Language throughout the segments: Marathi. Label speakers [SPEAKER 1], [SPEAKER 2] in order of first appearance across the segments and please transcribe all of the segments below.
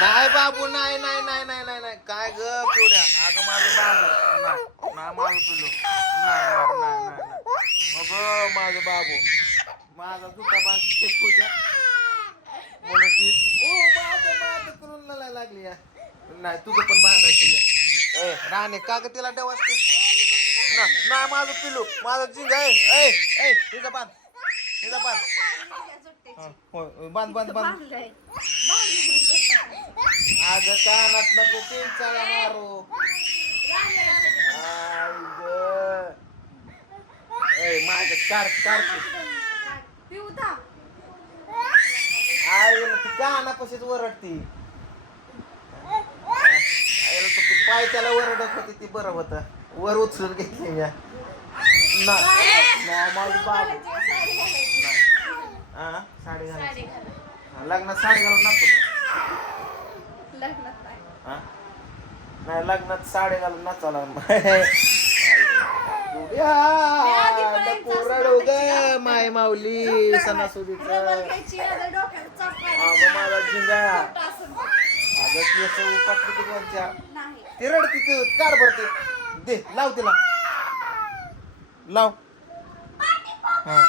[SPEAKER 1] नाही बाबू नाही नाही नाही नाही नाही नाही. काय ग पिवड्या? अगं माझं बाबू. नाही नाही माझं नाही नाही नाही नाही नाही. अगं माझं बाबू. माझा जुटा बांधते पूजा म्हणून ती ओ माझं माझं करून लढायला लागली या. नाही तुझं पण बांधायचं या. ए राणे का ग तिला डवासते ना ना माझं पिल्लू. माझं जिंग आहे. ए ए तिचं बांध. तिचं बांध. बांध बांध बांध. अगं कानात नको चाळ्या मारू आई ग. ए माझं कार कार
[SPEAKER 2] पिऊ था
[SPEAKER 1] आई ती कानापाशीच वरडती आईला तर ती पाय त्याला वरडत होती ती बरं होतं. वर उचलून घेतली मी. ना. माझं बाबू. हा? साडी घालायची. लग्नात साडी घालून नाचतो का?
[SPEAKER 2] लग्नात नाही.
[SPEAKER 1] हा? नाही लग्नात साडी घालून नाचावं लागणार माय माऊली सणासुदीच.
[SPEAKER 2] डबल घ्यायची आता डोक्याला चाप
[SPEAKER 1] अगं माझा झिंगा. अगं केस उपाटली
[SPEAKER 2] नाही.
[SPEAKER 1] ती रडती तू काढ भरते. दे लाव तिला. लाव. हा.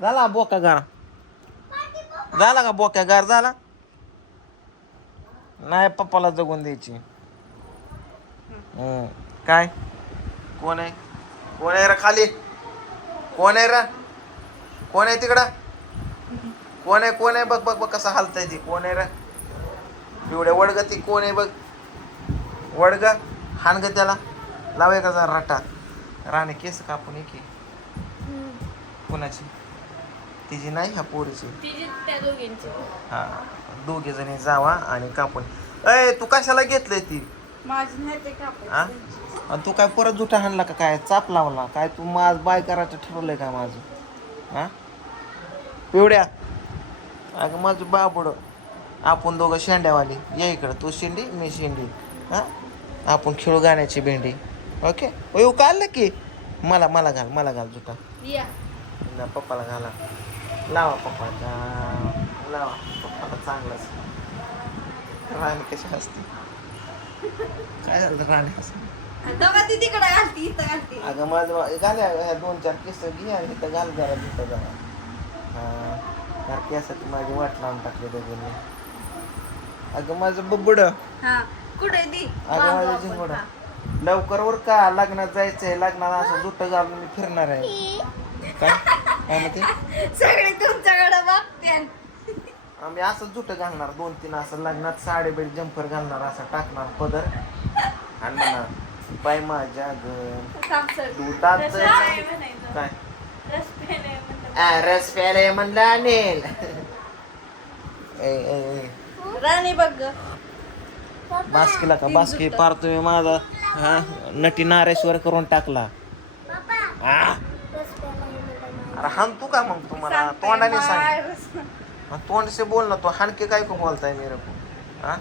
[SPEAKER 1] झाला बोका गार. झाला का बोक्या गार? झाला? नाही पप्पाला जगून द्यायची. हम्म. काय? कोण आहे? कोण आहे रे खाली? कोण आहे रे? कोण आहे तिकडं? कोण आहे कोण आहे? बघ बघ बघ कसं हालतंय ती. कोण आहे रे? एवढ्या वडग ती कोण आहे बघ? वडग? हान ग त्याला. लावे का जरा रटा. राणे केस कापून ये की कोणाची? तिची नाही ह्या पोरीची.
[SPEAKER 2] तिची त्या दोघींची.
[SPEAKER 1] हा दोघे जणी जावा आणि कापून. अय तू कशाला घेतलंय ती?
[SPEAKER 2] माझी नाही ते
[SPEAKER 1] हा आणि तू काय परत जुटा हाणला का काय? चाप लावला? काय तू माझ बाय करायचं ठरवलंय का माझं? हा पिवड्या. अगं माझं बाबुड. आपण दोघं शेंड्यावाली. ये इकडं. तू शेंडी मी शेंडी. हा आपण खेळू गाण्याची भेंडी. ओके? येऊ काढलं की? मला मला घाल मला घाल जुटा
[SPEAKER 2] या.
[SPEAKER 1] ना पप्पाला घाला. लावा पप्पाचा लावा पप्पाला चांगलंच. राणी कशी असते काय झालं राणी हसते?
[SPEAKER 2] दोघा ती तिकडे घालती इथं घालती
[SPEAKER 1] अगं माझं घाल्या ह्या दोन चार केस घे आणि इथं घाल जरा तिथं जरा. हा चार केसाची माझी वाट लावून टाकली दोघांनी. अगं माझं बब्बड अगं
[SPEAKER 2] हा
[SPEAKER 1] माझं झिंगड लवकर वर का लग्नात जायचंय लग्नात असं जुट घालून मी फिरणार आहे. काय काय म्हणते
[SPEAKER 2] सगळे तुमच्याकडे बघते
[SPEAKER 1] आम्ही असं जुट घालणार दोन तीन असं लग्नात साडे बेड जम्पर घालणार असं टाकणार पदर. आणि म्हणणार बाय माझ्या घर दुधात काय? आ, रस प्यारे म्हणलं अनिल. ए, ए, ए.
[SPEAKER 2] राणी बघ ग.
[SPEAKER 1] बास्कीला का? बास्की पार तुम्ही माझा. हा? नटी नारेश्वर करून टाकला. आ. अरे हान तू का मग तुम्हाला?
[SPEAKER 2] सांगते,
[SPEAKER 1] तोंडाने सांग.
[SPEAKER 2] बाहेर.
[SPEAKER 1] तोंड से बोलना तो हानके काय को बोलता है मेरे को? हाँ?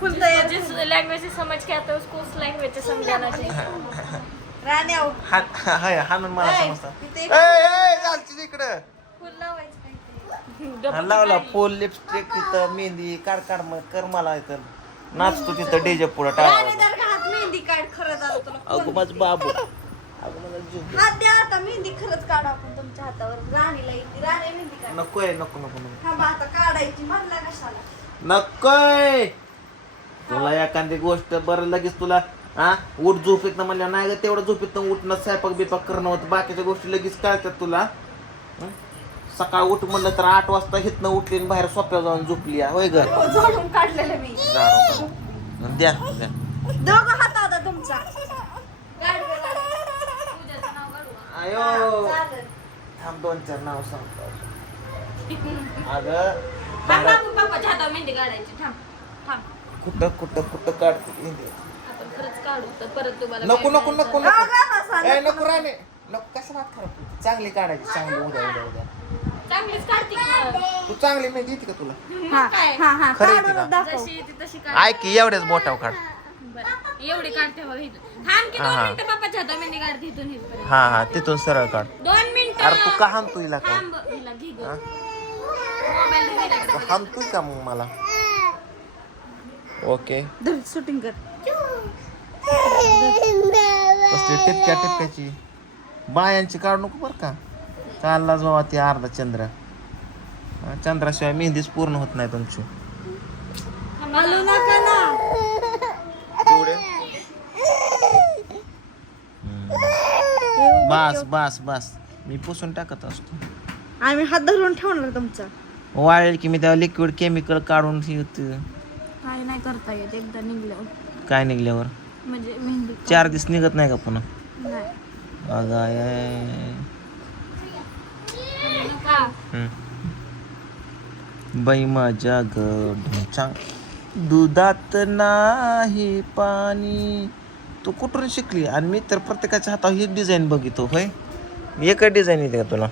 [SPEAKER 2] फुलतं येतं.
[SPEAKER 3] जिस लैंग्वेज से समझ के आता है उसको उस लैंग्वेज से समझाना चाहिए.
[SPEAKER 2] राणी आहो.
[SPEAKER 1] हान हाय हाणून मला
[SPEAKER 2] ए,
[SPEAKER 1] समजता.
[SPEAKER 2] इथे
[SPEAKER 1] ए ए घालची तिकडं.
[SPEAKER 2] फुल लावायचं काहीतरी.
[SPEAKER 1] हा, लावला फुल लिपस्टिक तिथं मेहंदी काढ काढ मग कर मला इथं. नाचतो तिथं डीजे पुढं
[SPEAKER 2] राणी
[SPEAKER 1] टाळा
[SPEAKER 2] हात मेहंदी काढ खरंच तुला.
[SPEAKER 1] अगो माझं बाबू. अगं माझा जीव
[SPEAKER 2] हात द्या आता मेहंदी खरंच काढू आपण. तुमच्या हातावर राणीला येते राणी मेहंदी काढ
[SPEAKER 1] नकोय नको नको नको.
[SPEAKER 2] थांबा आता काढायची म्हणला कशाला?
[SPEAKER 1] नकोय! तुला एखादी गोष्ट बरं लगेच तुला हा? उठ झोपेत ना म्हणल्या नाही ग तेवढं झोपेत उठणं स्वयंपाक बिपाक करणं होतं. बाकीच्या गोष्टी लगेच कळतात तुला. हं? सकाळ उठ म्हणलं तर आठ वाजता हिथनं उठली आणि बाहेर सोप्यावर जाऊन झोपली आहे. होय ग?
[SPEAKER 2] हो, झोडून काढलेलं मी.
[SPEAKER 1] द्या द्या.
[SPEAKER 2] दोघं हात आता तुमचा. काढ गं, काढ.
[SPEAKER 1] आयो.
[SPEAKER 2] चालेल.
[SPEAKER 1] थांब दोन चार नाव सांगतो अगं
[SPEAKER 3] थांब
[SPEAKER 1] बारा-
[SPEAKER 3] बाबू पप्पाच्या हातावर मेहंदी काढायची थांब थांब
[SPEAKER 1] कुठं कुठं कुठं काढते?
[SPEAKER 3] आपण खरंच काढू तर परत तुम्हाला
[SPEAKER 1] नको नको नको? नको ए
[SPEAKER 2] नको.
[SPEAKER 1] नको राणे नको कसं वाट खराब करते? चांगली काढायची चांगली उद्या उद्या उद्या
[SPEAKER 3] चांगलीच काढते की मग.
[SPEAKER 1] तू चांगली मेहंदी येते का तुला
[SPEAKER 2] हा,
[SPEAKER 3] काय?
[SPEAKER 2] हा, हा,
[SPEAKER 1] खरं येते का?
[SPEAKER 2] दाखव.
[SPEAKER 3] जशी येते तशी काढ
[SPEAKER 1] ऐक की एवढ्याच बोटाव काढ
[SPEAKER 3] बरं. एवढी काढते बघ इथून थांब की
[SPEAKER 1] हा,
[SPEAKER 3] दोन
[SPEAKER 1] हा.
[SPEAKER 3] मिनिटं पप्पाच्या हातावर मेहंदी काढते इथून इथपर्यंत
[SPEAKER 1] हा हा तिथून सरळ काढ
[SPEAKER 3] दोन
[SPEAKER 1] अरे तू का हाणतो हिला का. हा? तू हाणतोय का मग मला? ओके.
[SPEAKER 2] शूटिंग कर.
[SPEAKER 1] कसली टिपक्या टिपक्याची? बायांची काढू नको बरं का. चाललाच बाबा ती अर्धा चंद्र. हा, चंद्राशिवाय मेहंदीच पूर्ण होत नाही तुमची.
[SPEAKER 2] हलू नका ना
[SPEAKER 1] तेवढे बस बस बस. मी पुसून टाकत असतो.
[SPEAKER 2] आम्ही हात धरून ठेवणार तुमचा.
[SPEAKER 1] वाळेल की मी त्या लिक्विड केमिकल काढून ठेवते.
[SPEAKER 3] काय नाही करता येत एकदा निघल्यावर.
[SPEAKER 1] काय निघल्यावर?
[SPEAKER 3] म्हणजे मेहंदी
[SPEAKER 1] चार दिवस निघत नाही का पुन्हा?
[SPEAKER 3] नाही.
[SPEAKER 1] अगं आय, आय, आय.
[SPEAKER 3] का
[SPEAKER 1] हम्म. बाई माझ्या गढचांग दुधात नाही पाणी. तू कुठून शिकली? आणि मी तर प्रत्येकाच्या हातावर ही डिझाईन बघितो होय? एक डिझाईन येते का तुला?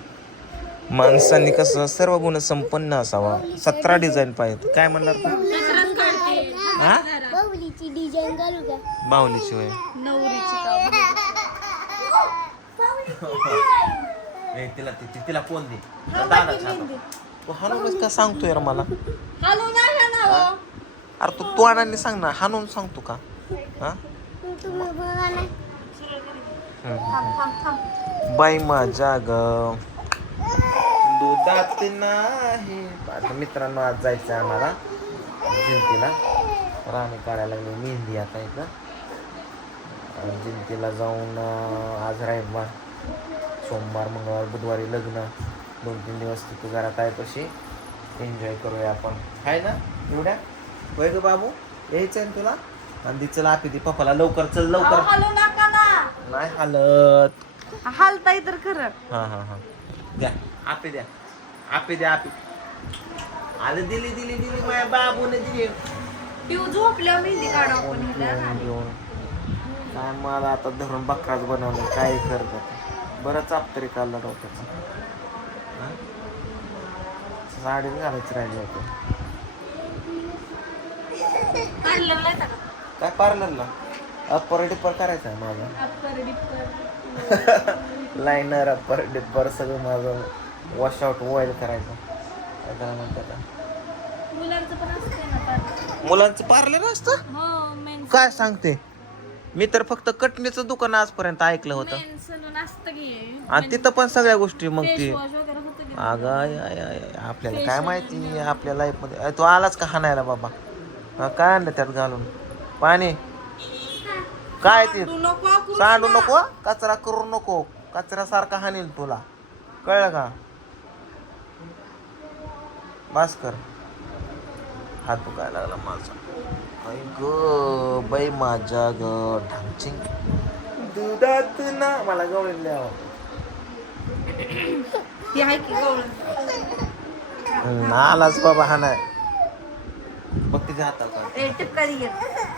[SPEAKER 1] माणसांनी कसं सर्व गुण संपन्न असावा. सतरा डिझाईन पाहिजे काय म्हणणार तू? हा?
[SPEAKER 4] बाहुलीची डिझाईन घालू का?
[SPEAKER 1] बाहुलीची होय.
[SPEAKER 2] नवरीची का?
[SPEAKER 1] ए, तिला ती- ती- तिला फोन दे. तू हाणूनच का सांगतोय यार मला?
[SPEAKER 2] हलू नका ना हो.
[SPEAKER 1] अरे तू तोंडाने सांग ना. हाणून सांगतो का? हा?
[SPEAKER 4] तुम्ही बघा ना.
[SPEAKER 2] थांब थांब थांब.
[SPEAKER 1] बाई माझ्या ग. दुधात नाही. आता मित्रांनो आज जायचं आहे आम्हाला. जिंतीला. राणी काढायला लागली मेहंदी आता इथं. जिंतीला जाऊन आज रविवार. सोमवार मंगळवार बुधवारी लग्न. दोन तीन दिवस तिथे जरा काय कशी एन्जॉय करूया आपण. आहे ना एवढ्या? होय ग बाबू? यायचं आहे तुला? आणि ती चला आपली ती पप्पाला लवकर चल लवकर. नाही हालत.
[SPEAKER 2] हालताय तर खरं.
[SPEAKER 1] हा हा हा. द्या आपे द्या. आपे द्या आपे. आले दिली दिली दिली माझ्या बाबूने दिली.
[SPEAKER 2] पिऊ झोपल्यावर मेहंदी काढू आपण हिला.
[SPEAKER 1] घेऊन? काय मला आता धरून बकराच बनवलं काय करत बरंच आपतरी काढलं डोक्याचं. हा? साडीच घालायची राहिली होती.
[SPEAKER 3] का?
[SPEAKER 1] काय पार्लरला? अप्पर डिप्पर करायचं आहे माझं. लायनर अप्पर डिप्पर सगळं माझं वॉशआउट ऑइल करायचं. काय त्याला म्हणतात
[SPEAKER 3] मुलांचं पार्लर
[SPEAKER 1] असतं?
[SPEAKER 3] हो
[SPEAKER 1] काय सांगते? मी तर फक्त कटणीचं दुकान आजपर्यंत ऐकलं होतं. आणि तिथं पण सगळ्या गोष्टी मग ती.
[SPEAKER 3] वॉश
[SPEAKER 1] अगं आपल्याला काय माहिती आपल्या लाईफमध्ये तू आलाच का हाणायला बाबा? काय आणलं त्यात घालून? पाणी? काय ते?
[SPEAKER 2] तू नको कृष्णा.
[SPEAKER 1] सांडू नको? कचरा करू नको. कचऱ्यासारखा हाणील तुला. कळलं का? बस कर. हात दुखायला लागला माझा. आई ग बाई माझ्या ग. ढांचिंग दुधात ना. मला
[SPEAKER 2] आहे की गवळण?
[SPEAKER 1] हम्म, आलाच बाबा हा नाही. बघ तिच्या हातात
[SPEAKER 2] ए टिपका दे बस